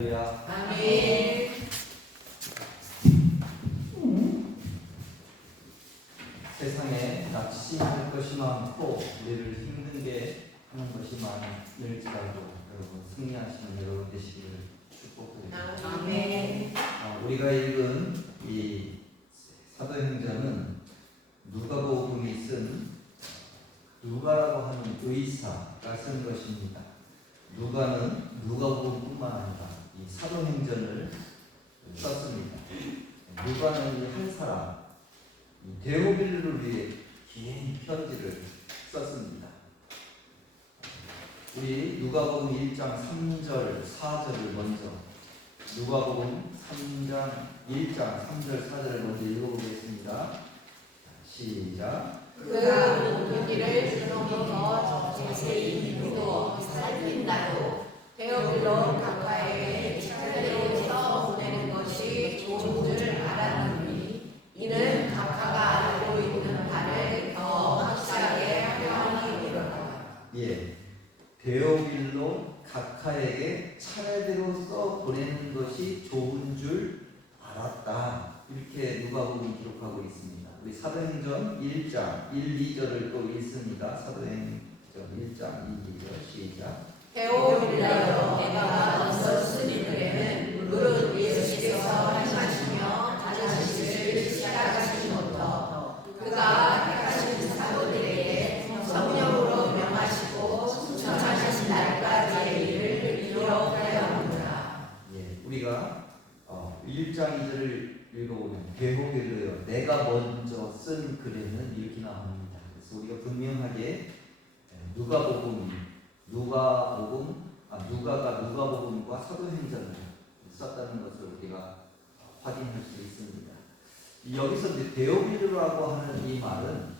아멘. 세상에 낯이 할 것이 많고 우리를 힘들게 하는 것이 많을지라도 여러분 승리하시는 여러분 되시기를 축복드립니다. 아멘. 우리가 읽은 이 사도행전은 누가복음이 쓴 누가라고 하는 의사가 쓴 것입니다. 누가는 누가복음뿐만 아니라 이 사도행전을 썼습니다. 누가는 한 사람 데오빌로를 위해 긴 편지를 썼습니다. 우리 누가복음 1장 3절 4절을 먼저 누가복음 3장 1장 3절 4절을 먼저 읽어보겠습니다. 시작. 그가 문기를 주로 더 자세히 두고 살핀다도 데오빌로 각하에게 차례대로 써 보내는 것이 좋은 줄 알았느니 이는 각하가 알고 있는 바를 더 확실하게 하려 함이로다. 예, 데오빌로 각하에게 차례대로 써 보내는 것이 좋은 줄 알았다. 이렇게 누가복음이 기록하고 있습니다. 우리 사도행전 1장 1, 2절을 또 읽습니다. 사도행전 1장 1, 2절 시작. 데오빌로여 내가 먼저 쓰니 글에는 무릇 예수께서 행하시며 다니시기를 시작하시면부터 그가 택하신 사도들에게 성령으로 명하시고 추천하신 날까지의 일을 기록하여 합니다. 예, 우리가 1장 2절을 읽어보면 데오빌로여 내가 먼저 쓴 글에는 이렇게 나옵니다. 그래서 우리가 분명하게 누가가 누가복음과 사도행전을 썼다는 것을 우리가 확인할 수 있습니다. 여기서 이제 데오빌로라고 하는 이 말은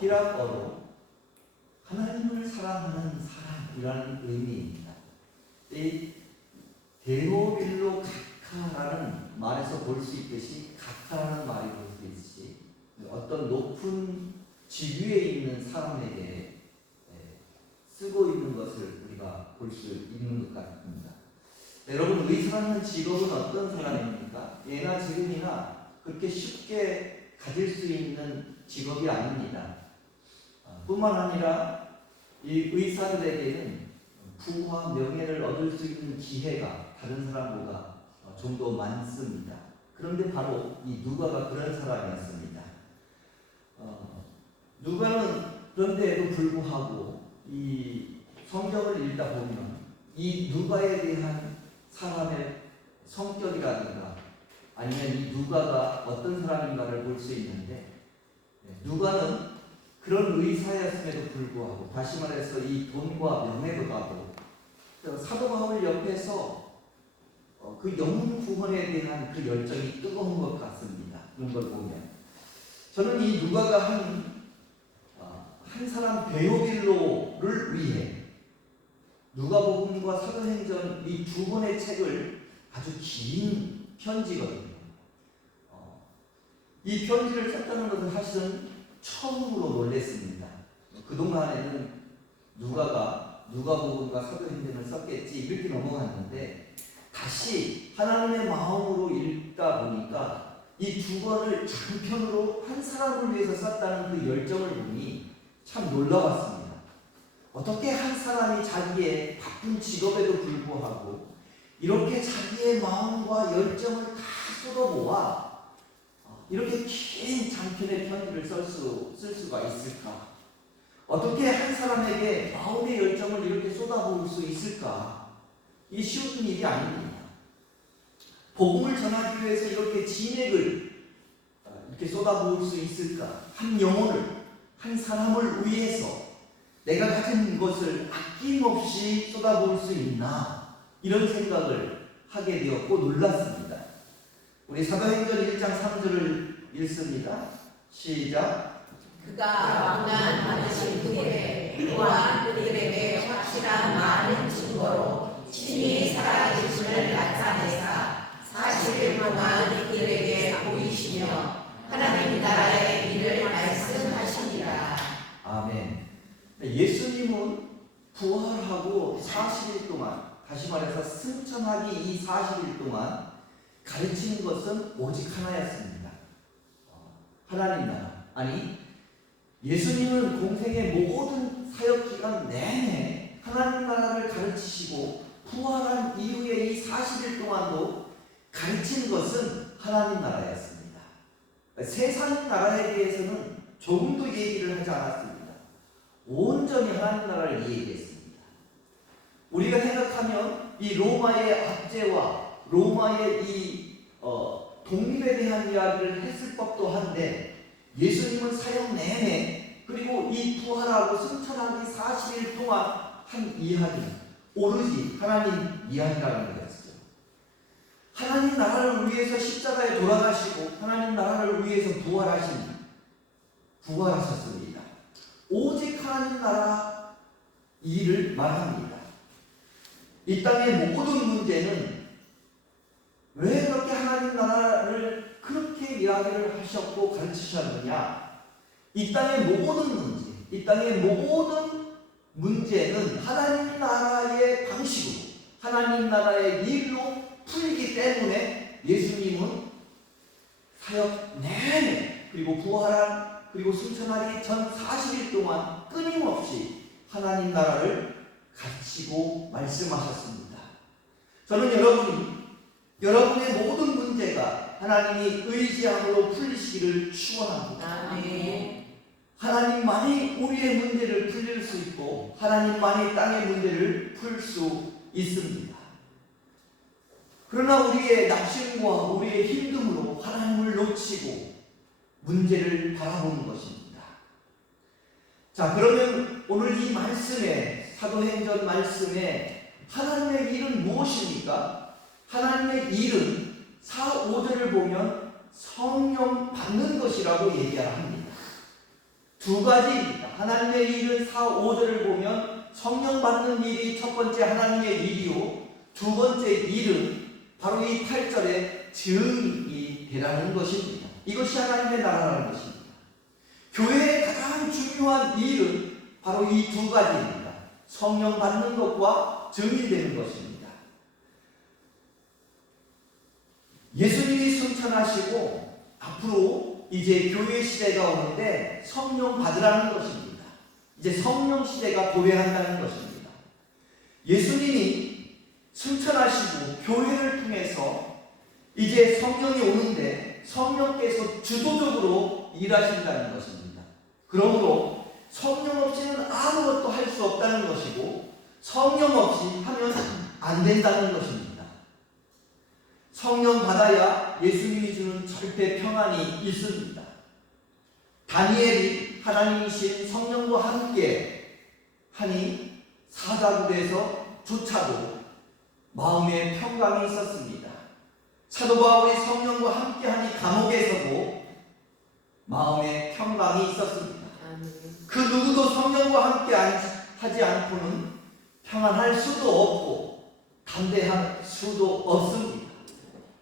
히랍어로 하나님을 사랑하는 사람이라는 의미입니다. 이 데오빌로 각하라는 말에서 볼 수 있듯이 각하라는 말이 볼 수 있듯이 어떤 높은 지위에 있는 사람에게 쓰고 있는 것을 우리가 볼 수 있는 것 같습니다. 여러분, 의사라는 직업은 어떤 사람입니까? 예나 지금이나 그렇게 쉽게 가질 수 있는 직업이 아닙니다. 뿐만 아니라 이 의사들에게는 부와 명예를 얻을 수 있는 기회가 다른 사람보다 좀 더 많습니다. 그런데 바로 이 누가가 그런 사람이었습니다. 누가는 그런데도 불구하고 이 성경을 읽다 보면 이 누가에 대한 사람의 성격이라든가 아니면 이 누가가 어떤 사람인가를 볼 수 있는데, 누가는 그런 의사였음에도 불구하고, 다시 말해서 이 돈과 명예보다도 사도 바울 옆에서 그 영혼 구원에 대한 그 열정이 뜨거운 것 같습니다. 그런 걸 보면 저는 이 누가가 한 사람 데오빌로를 위해 누가복음과 사도행전 이 두 권의 책을 아주 긴 편지거든요. 이 편지를 썼다는 것은 사실은 처음으로 놀랐습니다. 그동안에는 누가가 누가복음과 사도행전을 썼겠지 이렇게 넘어갔는데, 다시 하나님의 마음으로 읽다 보니까 이 두 권을 장편으로 한 사람을 위해서 썼다는 그 열정을 보니 참 놀라웠습니다. 어떻게 한 사람이 자기의 바쁜 직업에도 불구하고 이렇게 자기의 마음과 열정을 다 쏟아모아 이렇게 긴 장편의 편지를 쓸 수가 있을까? 어떻게 한 사람에게 마음의 열정을 이렇게 쏟아부을 수 있을까? 이 쉬운 일이 아닙니다. 복음을 전하기 위해서 이렇게 진액을 이렇게 쏟아부을 수 있을까? 한 영혼을, 한 사람을 위해서 내가 가진 것을 아낌없이 쏟아부을 수 있나? 이런 생각을 하게 되었고 놀랐습니다. 우리 사도행전 1장 3절을 읽습니다. 시작. 그가 만난 많으신 그들의 또한 그들에게 확실한 많은 증거로 친히 살아계심을 나타내사 40일 동안 그들에게 보이시며 하나님 나라의 일을 말씀하시니라. 아멘. 예수님은 부활 부활하고 40일 동안, 다시 말해서 승천하기 이 40일 동안 가르치는 것은 오직 하나였습니다. 하나님 나라. 아니, 예수님은 공생의 모든 사역 기간 내내 하나님 나라를 가르치시고 부활한 이후에 이 40일 동안도 가르치는 것은 하나님 나라였습니다. 세상 나라에 대해서는 조금도 얘기를 하지 않았습니다. 온전히 하나님 나라를 얘기했습니다. 우리가 생각하면 이 로마의 압제와 로마의 이 독립에 대한 이야기를 했을 법도 한데, 예수님은 사역 내내 그리고 이 부활하고 승천하기 40일 동안 한 이야기는 오로지 하나님 이야기라는 거였어요. 하나님 나라를 위해서 십자가에 돌아가시고 하나님 나라를 위해서 부활하셨습니다. 오직 하나님 나라 일을 말합니다. 이 땅의 모든 문제는 왜 그렇게 하나님 나라를 그렇게 이야기를 하셨고 가르치셨느냐? 이 땅의 모든 문제, 이 땅의 모든 문제는 하나님 나라의 방식으로, 하나님 나라의 일로 풀리기 때문에 예수님은 사역 내내 그리고 부활한 그리고 승천하기 전 40일 동안 끊임없이 하나님 나라를 가르치고 말씀하셨습니다. 저는 여러분의 모든 문제가 하나님이 의지함으로 풀리시기를 축원합니다. 아멘. 하나님만이 우리의 문제를 풀릴 수 있고 하나님만이 땅의 문제를 풀 수 있습니다. 그러나 우리의 낙심과 우리의 힘듦으로 하나님을 놓치고 문제를 바라보는 것입니다. 자, 그러면 오늘 이 말씀에, 사도행전 말씀에 하나님의 일은 무엇입니까? 하나님의 일은 4, 5절을 보면 성령 받는 것이라고 얘기합니다. 두 가지입니다. 하나님의 일은 4, 5절을 보면 성령 받는 일이 첫 번째 하나님의 일이요, 두 번째 일은 바로 이 8절에 증인이 되라는 것입니다. 이것이 하나님의 나라라는 것입니다. 교회의 가장 중요한 일은 바로 이 두 가지입니다. 성령 받는 것과 증인되는 것입니다. 예수님이 승천하시고 앞으로 이제 교회 시대가 오는데 성령 받으라는 것입니다. 이제 성령 시대가 도래한다는 것입니다. 예수님이 승천하시고 교회를 통해서 이제 성령이 오는데 성령께서 주도적으로 일하신다는 것입니다. 그러므로 성령 없이는 아무것도 할 수 없다는 것이고 성령 없이 하면 안 된다는 것입니다. 성령 받아야 예수님이 주는 절대 평안이 있습니다. 다니엘이 하나님이신 성령과 함께 하니 사자굴에서 조차도 마음에 평강이 있었습니다. 사도 바울이 성령과 함께 하니 감옥에서도 마음에 평강이 있었습니다. 그 누구도 성령과 함께 하지 않고는 평안할 수도 없고 담대할 수도 없습니다.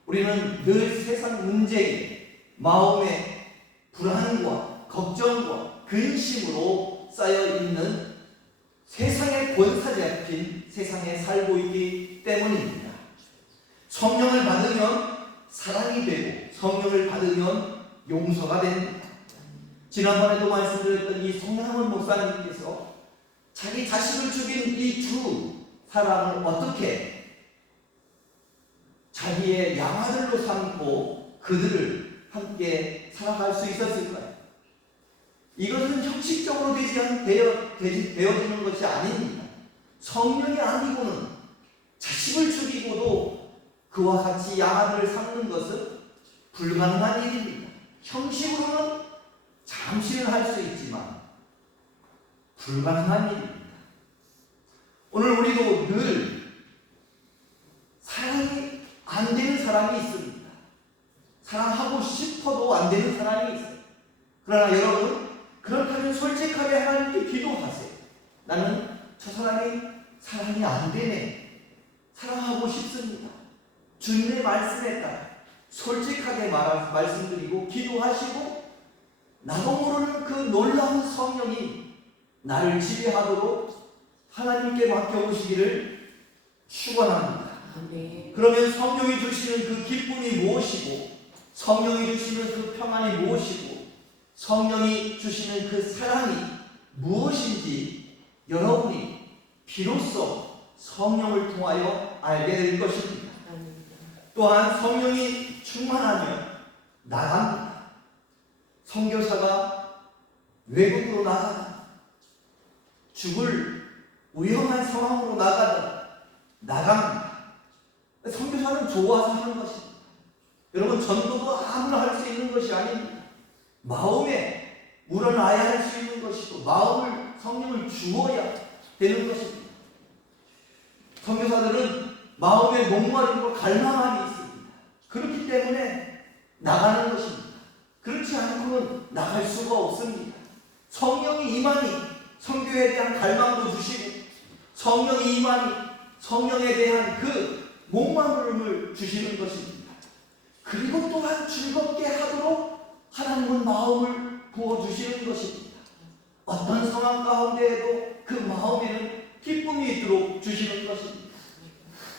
우리는 늘 세상 문제에 마음의 불안과 걱정과 근심으로 쌓여있는 세상의 권세 잡힌 세상에 살고 있기 때문입니다. 성령을 받으면 사랑이 되고 성령을 받으면 용서가 됩니다. 지난번에도 말씀드렸던 이 송남원 목사님께서 자기 자식을 죽인 이 두 사람을 어떻게 자기의 양아들로 삼고 그들을 함께 살아갈 수 있었을까요? 이것은 형식적으로 되어지는 것이 아닙니다. 성령이 아니고는 자식을 죽이고도 그와 같이 양아들을 삼는 것은 불가능한 일입니다. 형식으로는 잠시는 할 수 있지만 불가능한 일입니다. 오늘 우리도 늘 사랑이 안 되는 사람이 있습니다. 사랑하고 싶어도 안 되는 사람이 있어요. 그러나 여러분, 그렇다면 솔직하게 하나님께 기도하세요. 나는 저 사람이 사랑이 안 되네. 사랑하고 싶습니다. 주님의 말씀에 따라 솔직하게 말씀드리고 기도하시고 나도 모르는 그 놀라운 성령이 나를 지배하도록 하나님께 맡겨보시기를 축원합니다. 아멘. 그러면 성령이 주시는 그 기쁨이 무엇이고, 성령이 주시는 그 평안이 무엇이고, 성령이 주시는 그 사랑이 무엇인지 여러분이 비로소 성령을 통하여 알게 될 것입니다. 또한 성령이 충만하면 나갑니다. 선교사가 외국으로 나가다, 죽을 위험한 상황으로 나갑니다. 선교사는 좋아서 하는 것입니다. 여러분, 전도도 아무나 할 수 있는 것이 아닙니다. 마음에 우러나야 할 수 있는 것이고, 성령을 주어야 되는 것입니다. 선교사들은 마음에 목마름과 갈망함이 있습니다. 그렇기 때문에 나가는 것입니다. 그렇지 않고는 나갈 수가 없습니다. 성령이 임하니 선교에 대한 갈망도 주시고, 성령이 임하니 성령에 대한 그 목마름을 주시는 것입니다. 그리고 또한 즐겁게 하도록 하나님은 마음을 부어주시는 것입니다. 어떤 상황 가운데에도 그 마음에는 기쁨이 있도록 주시는 것입니다.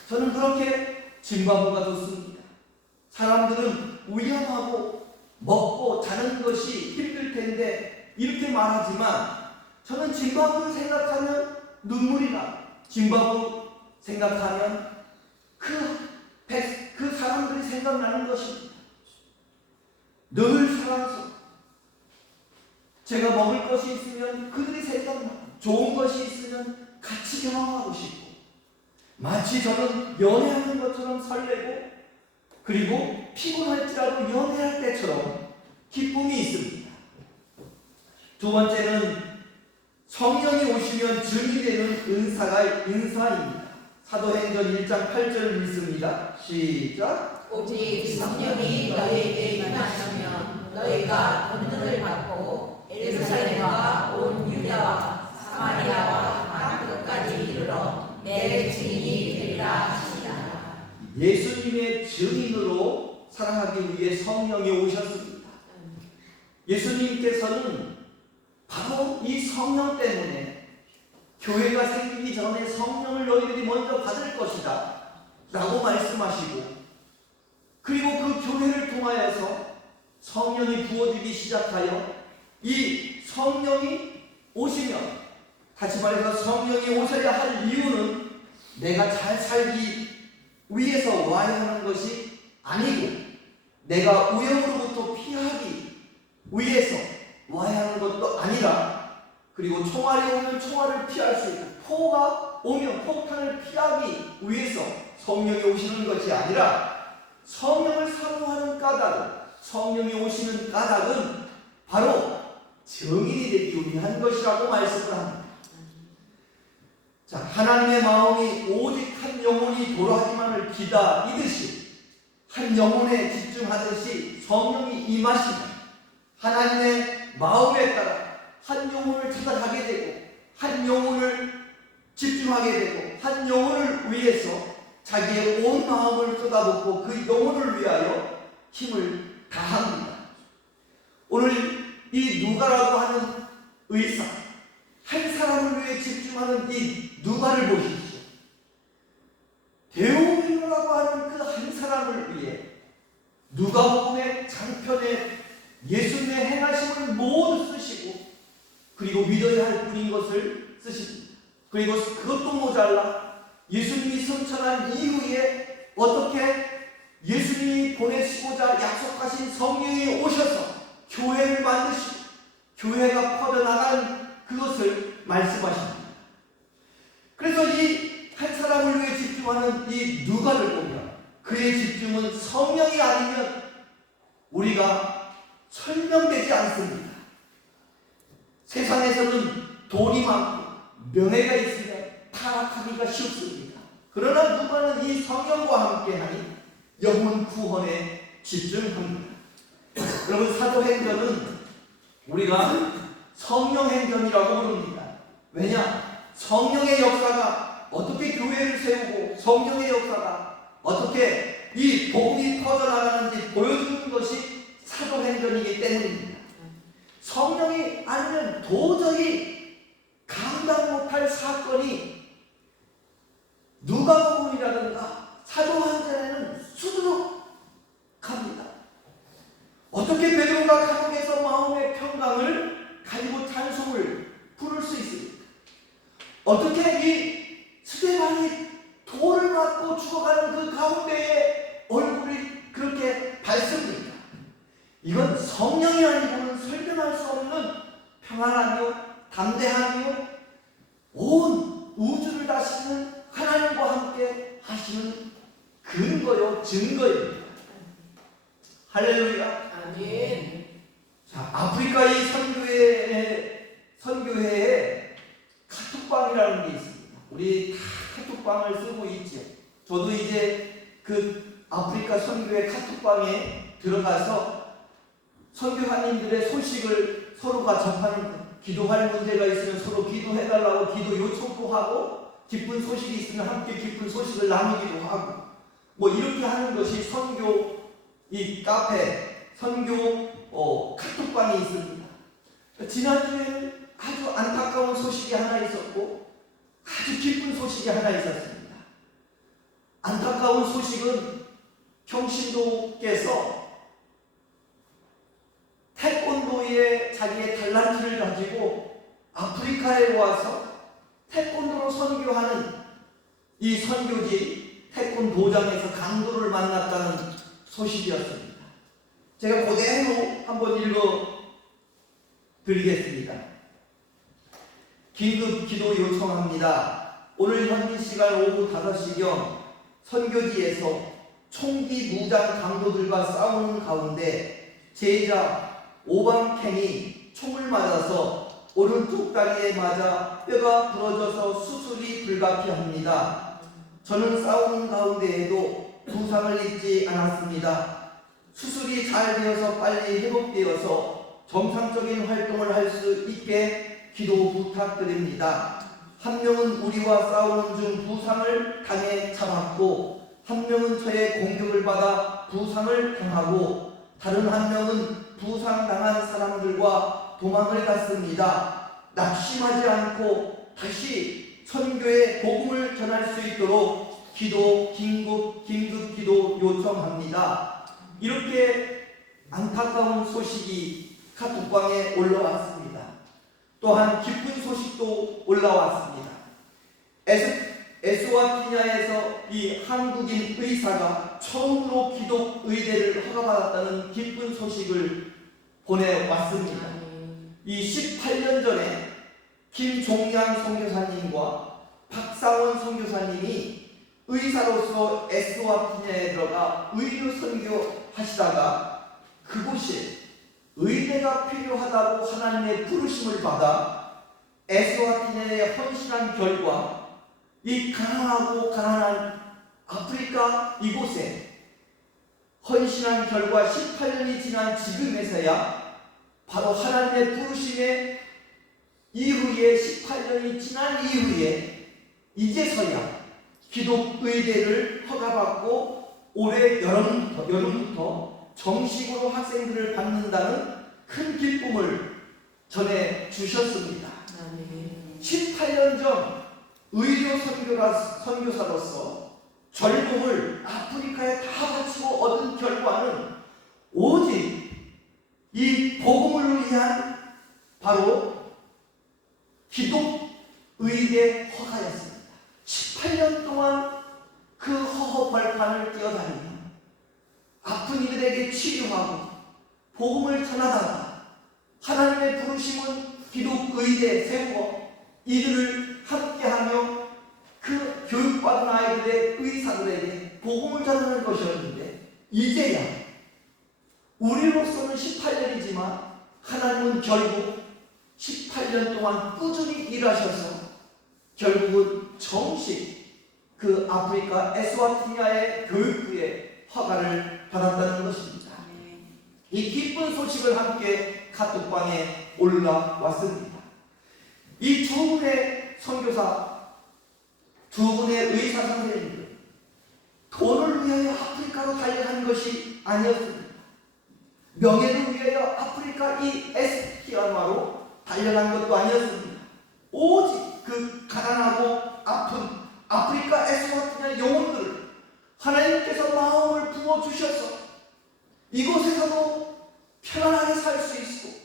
저는 그렇게 짐바브가 좋습니다. 사람들은 위험하고 먹고 자는 것이 힘들 텐데 이렇게 말하지만, 저는 짐바브를 생각하면 눈물이 나. 짐바브 생각하면 그 사람들이 생각나는 것입니다. 늘 사랑스러워. 제가 먹을 것이 있으면 그들이 생각나고, 좋은 것이 있으면 같이 경험하고 싶고, 마치 저는 연애하는 것처럼 설레고, 그리고 피곤할지라도 연애할 때처럼 기쁨이 있습니다. 두 번째는 성령이 오시면 증이 되는 은사입니다. 사도행전 1장 8절을 읽습니다. 시작. 오직 성령이 너희에게 임하시면 너희가 권능을 받고 예루살렘과 온 유다와 사마리아와 땅 끝까지 이르러 내 증인이 되리라 하시니라. 예수님의 증인으로 살아가기 위해 성령이 오셨습니다. 예수님께서는 바로 이 성령 때문에 교회가 생기기 전에 성령을 너희들이 먼저 받을 것이다 라고 말씀하시고, 그리고 그 교회를 통하여서 성령이 부어지기 시작하여 이 성령이 오시면, 다시 말해서 성령이 오셔야 할 이유는 내가 잘 살기 위해서 와야 하는 것이 아니고, 내가 위험으로부터 피하기 위해서 와야 하는 것도 아니라, 그리고 총알이 오면 총알을 피할 수 있고, 포가 오면 폭탄을 피하기 위해서 성령이 오시는 것이 아니라, 성령을 사모하는 까닭은, 성령이 오시는 까닭은 바로 증인이 되기 위한 것이라고 말씀을 합니다. 자, 하나님의 마음이 오직 한 영혼이 돌아가기만을 기다리듯이, 한 영혼에 집중하듯이 성령이 임하시면 하나님의 마음에 따라 한 영혼을 찾아가게 되고, 한 영혼을 집중하게 되고, 한 영혼을 위해서 자기의 온 마음을 쏟아붓고 그 영혼을 위하여 힘을 다합니다. 오늘 이 누가라고 하는 의사, 한 사람을 위해 집중하는 이 누가를 보십시오. 데오빌로라고 하는 그 한 사람을 위해 누가복음의 장편에 예수님의 행하심을 모두 쓰시고, 그리고 믿어야 할 뿐인 것을 쓰십니다. 그리고 그것도 모자라 예수님이 승천한 이후에 어떻게 예수님이 보내시고자 약속하신 성령이 오셔서 교회를 만드시고 교회가 퍼져나간 그것을 말씀하십니다. 그래서 이 한 사람을 위해 집중하는 이 누가를 보면 그의 집중은 성령이 아니면 우리가 설명되지 않습니다. 세상에서는 돈이 많고 명예가 있으면 타락하기가 쉽습니다. 그러나 누가는 이 성령과 함께하니 영혼 구원에 집중합니다. 여러분, 사도행전은 우리가 성령행전이라고 부릅니다. 왜냐? 성령의 역사가 어떻게 교회를 세우고 성령의 역사가 어떻게 이 복음이 퍼져나가는지 보여주는 것이 사도행전이기 때문입니다. 성령이 아니면 도저히 감당 못할 사건이 누가복음이라든가 사도행전에는 수두룩합니다. 어떻게 베드로가 감옥에서 마음의 평강을 가지고 찬송을 부를 수 있습니까? 어떻게 이 스데반이 돌을 맞고 죽어가는 그 가운데에 얼굴이 그렇게 밝습니까? 이건 성령이 아니고는 설명할 수 없는 평안하며 담대하며 온 우주를 다스리는 하나님과 함께 하시는 근거요, 증거입니다. 할렐루야. 아멘. 자, 아프리카 이 선교회에 카톡방이라는 게 있습니다. 우리 다 카톡방을 쓰고 있죠. 저도 이제 그 아프리카 선교회 카톡방에 들어가서 선교사님들의 소식을 서로가 접하는 거예요. 기도할 문제가 있으면 서로 기도해달라고 기도 요청도 하고, 기쁜 소식이 있으면 함께 기쁜 소식을 나누기도 하고, 뭐 이렇게 하는 것이 선교 이 카페, 선교 카톡방이 있습니다. 지난주에는 아주 안타까운 소식이 하나 있었고 아주 기쁜 소식이 하나 있었습니다. 안타까운 소식은 경신도께서 태권도에 자기의 달란트를 가지고 아프리카에 와서 태권도로 선교하는 이 선교지 태권도장에서 강도를 만났다는 소식이었습니다. 제가 그대로 한번 읽어 드리겠습니다. 긴급 기도 요청합니다. 오늘 현지 시간 오후 5시경 선교지에서 총기 무장 강도들과 싸우는 가운데 제자 오방캔이 총을 맞아서 오른쪽 다리에 맞아 뼈가 부러져서 수술이 불가피합니다. 저는 싸우는 가운데에도 부상을 입지 않았습니다. 수술이 잘 되어서 빨리 회복되어서 정상적인 활동을 할 수 있게 기도 부탁드립니다. 한 명은 우리와 싸우는 중 부상을 당해 잡았고, 한 명은 저의 공격을 받아 부상을 당하고, 다른 한 명은 부상당한 사람들과 도망을 갔습니다. 낙심하지 않고 다시 선교의 복음을 전할 수 있도록 긴급 기도 요청합니다. 이렇게 안타까운 소식이 카톡방에 올라왔습니다. 또한 기쁜 소식도 올라왔습니다. 에스와티냐에서 이 한국인 의사가 처음으로 기독 의대를 허가받았다는 기쁜 소식을 보내왔습니다. 이 18년 전에 김종양 선교사님과 박상원 선교사님이 의사로서 에스와티냐에 들어가 의료 선교하시다가 그곳이 의대가 필요하다고 하나님의 부르심을 받아 에스와티냐에 헌신한 결과 이 가난하고 가난한 아프리카 이곳에 헌신한 결과 18년이 지난 지금에서야 바로 하나님의 부르심의 이후에 18년이 지난 이후에 이제서야 기독의대를 허가받고 올해 여름부터 정식으로 학생들을 받는다는 큰 기쁨을 전해 주셨습니다. 18년 전 의료 선교사로서 젊음을 아프리카에 다 바치고 얻은 결과는 오직 이 복음을 위한 바로 기독의대 허가였습니다. 18년 동안 그 허허 벌판을 뛰어다니며 아픈 이들에게 치료하고 복음을 전하다가 하나님의 부르심은 기독의대 세우고 이들을 함께하며 그 교육받은 아이들의 의사들에게 복음을 전하는 것이었는데, 이제야 우리로서는 18년이지만 하나님은 결국 18년 동안 꾸준히 일하셔서 결국은 정식 그 아프리카 에스와티냐의 교육부의 허가를 받았다는 것입니다. 이 기쁜 소식을 함께 카톡방에 올라왔습니다. 이 두 분의 선교사, 두 분의 의사 선생님들, 돈을 위하여 아프리카로 달려간 것이 아니었습니다. 명예를 위하여 아프리카 이 에스티아마로 달려간 것도 아니었습니다. 오직 그 가난하고 아픈 아프리카 에스와티냐 영혼들을 하나님께서 마음을 부어주셔서 이곳에서도 편안하게 살 수 있고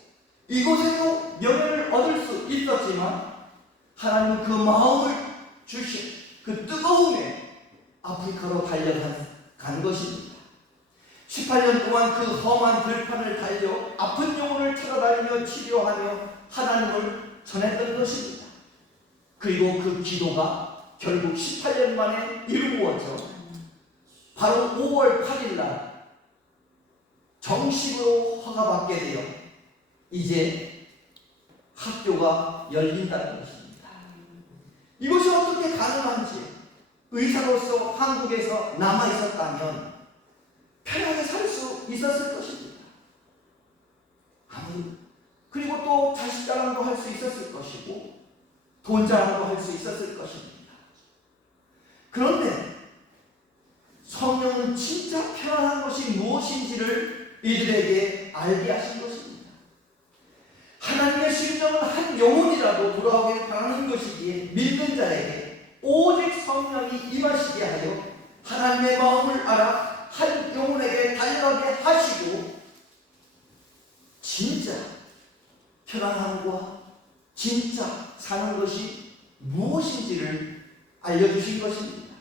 이곳에도 명예를 얻을 수 있었지만 하나님은 그 마음을 주신 그 뜨거움에 아프리카로 달려간 것입니다. 18년 동안 그 험한 들판을 달려 아픈 영혼을 찾아다니며 치료하며 하나님을 전했던 것입니다. 그리고 그 기도가 결국 18년 만에 이루어져 바로 5월 8일 날 정식으로 허가받게 되어 이제 학교가 열린다는 것입니다. 이것이 어떻게 가능한지 의사로서 한국에서 남아있었다면 편하게 살 수 있었을 것입니다. 그리고 또 자식 자랑도 할 수 있었을 것이고 돈 자랑도 할 수 있었을 것입니다. 그런데 성령은 진짜 편안한 것이 무엇인지를 이들에게 알게 하신 것입니다. 하나님의 심정은 한 영혼이라도 돌아오길 바라는 것이기에 믿는 자에게 오직 성령이 임하시게 하여 하나님의 마음을 알아 한 영혼에게 달려가게 하시고 진짜 편안함과 진짜 사는 것이 무엇인지를 알려주신 것입니다.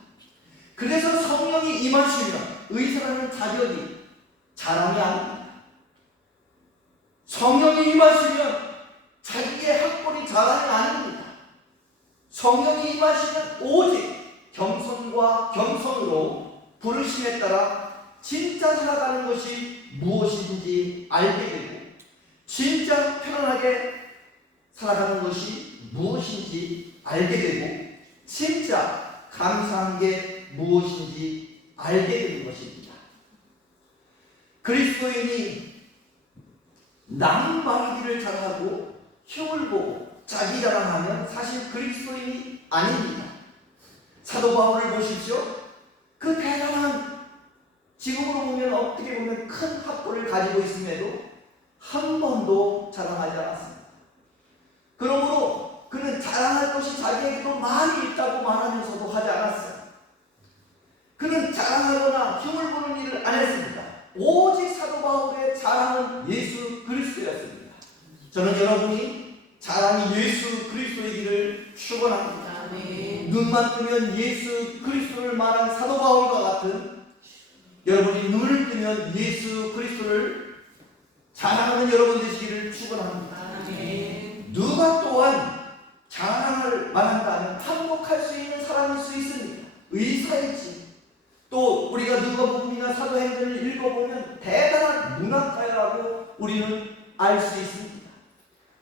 그래서 성령이 임하시면 의사라는 자격이 자랑이 아닙니다. 성령이 임하시면 자기의 학벌이 자랑이 아닙니다. 성령이 임하시면 오직 겸손과 겸손으로 부르심에 따라 진짜 살아가는 것이 무엇인지 알게 되고 진짜 편안하게 살아가는 것이 무엇인지 알게 되고 진짜 감사한 게 무엇인지 알게 되는 것입니다. 그리스도인이 남 말하기를 잘하고 흉을 보고 자기 자랑하면 사실 그리스도인이 아닙니다. 사도 바울을 보십시오. 그 대단한 지금으로 보면 어떻게 보면 큰 학벌을 가지고 있음에도 한 번도 자랑하지 않았습니다. 그러므로 그는 자랑할 것이 자기에게도 많이 있다고 말하면서도 하지 않았어요. 그는 자랑하거나 흉을 보는 일을 안 했습니다. 오직 사도 바울의 자랑은 예수 그리스도였습니다. 저는 여러분이 자랑이 예수 그리스도이기를 축원합니다. 눈만 뜨면 예수 그리스도를 말한 사도 바울과 같은 여러분이 눈을 뜨면 예수 그리스도를 자랑하는 여러분 되시기를 축원합니다. 누가 또한 자랑을 말한다면 한몫할 수 있는 사람일 수 있습니다. 의사일지 또 우리가 누가복음이나 사도행전을 읽어보면 대단한 문학가라고 우리는 알 수 있습니다.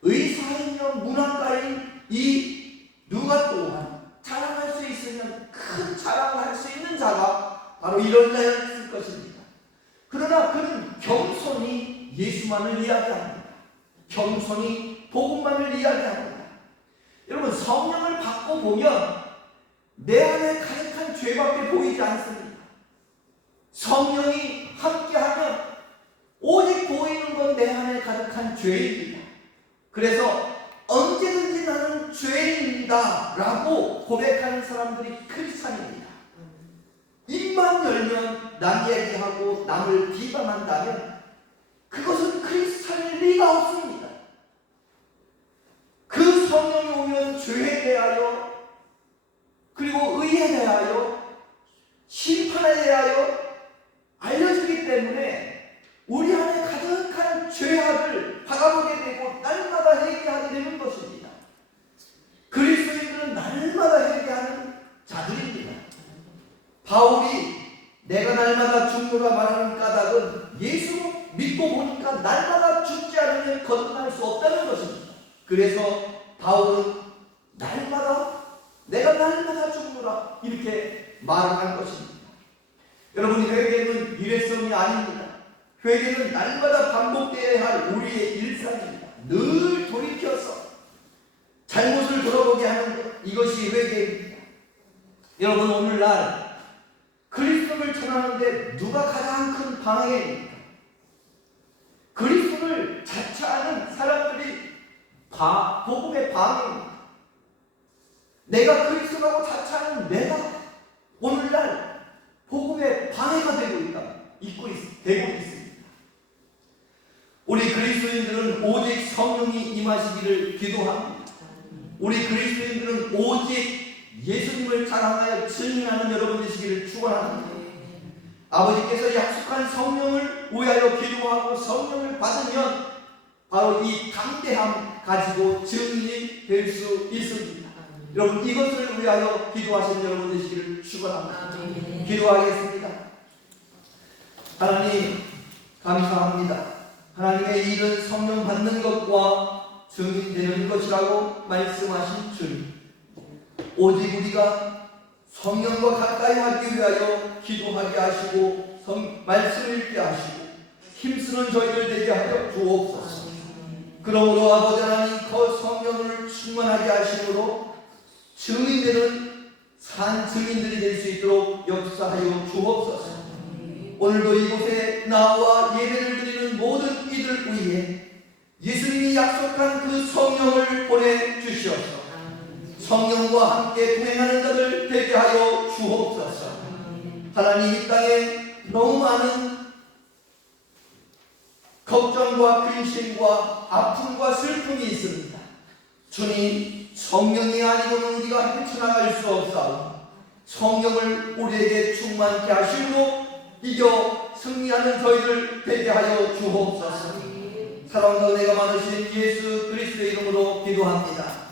의사이며 문학가인 이 누가 또한 자랑할 수 있으면 큰 자랑을 할 수 있는 자가 바로 이런 자였을 것입니다. 그러나 그는 겸손히 예수만을 이야기합니다. 겸손히 복음만을 이야기합니다. 여러분 성령을 받고 보면 내 안에 가득한 죄밖에 보이지 않습니다. 성령이 함께하면 오직 보이는 건 내 안에 가득한 죄입니다. 그래서 언제든지 나는 죄인이다 라고 고백하는 사람들이 크리스찬입니다. 입만 열면 남 얘기하고 남을 비방한다면 그것은 크리스찬일 리가 없습니다. 그 성령이 오면 죄에 대하여 그리고 의에 대하여 심판에 대하여 알려주기 때문에 우리 안에 가득한 죄악을 바라보게 되고 날마다 회개하게 되는 것입니다. 그리스도인들은 날마다 회개하는 자들입니다. 바울이 내가 날마다 죽노라 말하는 까닭은 예수 믿고 보니까 날마다 죽지 않으면 거듭날 수 없다는 것입니다. 그래서 바울은 내가 날마다 죽노라 이렇게 말하는 것입니다. 여러분 회개는 일회성이 아닙니다. 회개는 날마다 반복되어야 할 우리의 일상입니다. 늘 돌이켜서 잘못을 돌아보게 하는 것, 이것이 회개입니다. 여러분 오늘날 그리스도를 전하는데 누가 가장 큰 방해입니까? 그리스도를 자처하는 사람들이 복음의 방해입니다. 내가 그리스도라고 자처하는 내가 오늘날 복음의 방해가 되고 있습니다. 우리 그리스도인들은 오직 성령이 임하시기를 기도합니다. 우리 그리스도인들은 오직 예수님을 자랑하여 증인하는 여러분 되시기를 축원합니다. 아버지께서 약속한 성령을 위하여 기도하고 성령을 받으면 바로 이 담대함 가지고 증인이 될 수 있습니다. 여러분 이것을 위하여 기도하시는 여러분 되시기를 축원합니다. 기도하겠습니다. 하나님 감사합니다. 하나님의 일은 성령 받는 것과 증인되는 것이라고 말씀하신 주님, 오직 우리가 성령과 가까이 하기 위하여 기도하게 하시고 말씀을 읽게 하시고 힘쓰는 저희들 되게 하여 주옵소서. 그러므로 아버지 하나님 그 성령을 충만하게 하심으로 증인되는 산 증인들이 될 수 있도록 역사하여 주옵소서. 오늘도 이곳에 나와 예배를 드리는 모든 이들 위해 예수님이 약속한 그 성령을 보내주시옵소서. 성령과 함께 동행하는 자들 되게 하여 주옵소서. 하나님 이 땅에 너무 많은 걱정과 근심과 아픔과 슬픔이 있습니다. 주님 성령이 아니고는 우리가 헤쳐나갈 수 없사오니 성령을 우리에게 충만케 하심으로 이겨 승리하는 저희들 되게 하여 주옵소서. 사랑과 은혜가 많으신 예수 그리스도의 이름으로 기도합니다.